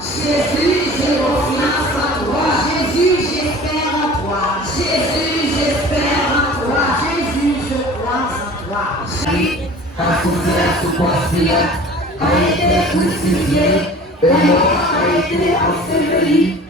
Jésus, j'ai confiance en toi. Jésus, j'espère en toi. Jésus, j'espère en toi. Jésus, je crois en toi. A souffert sous Ponce a été crucifié, et mort a été enseveli.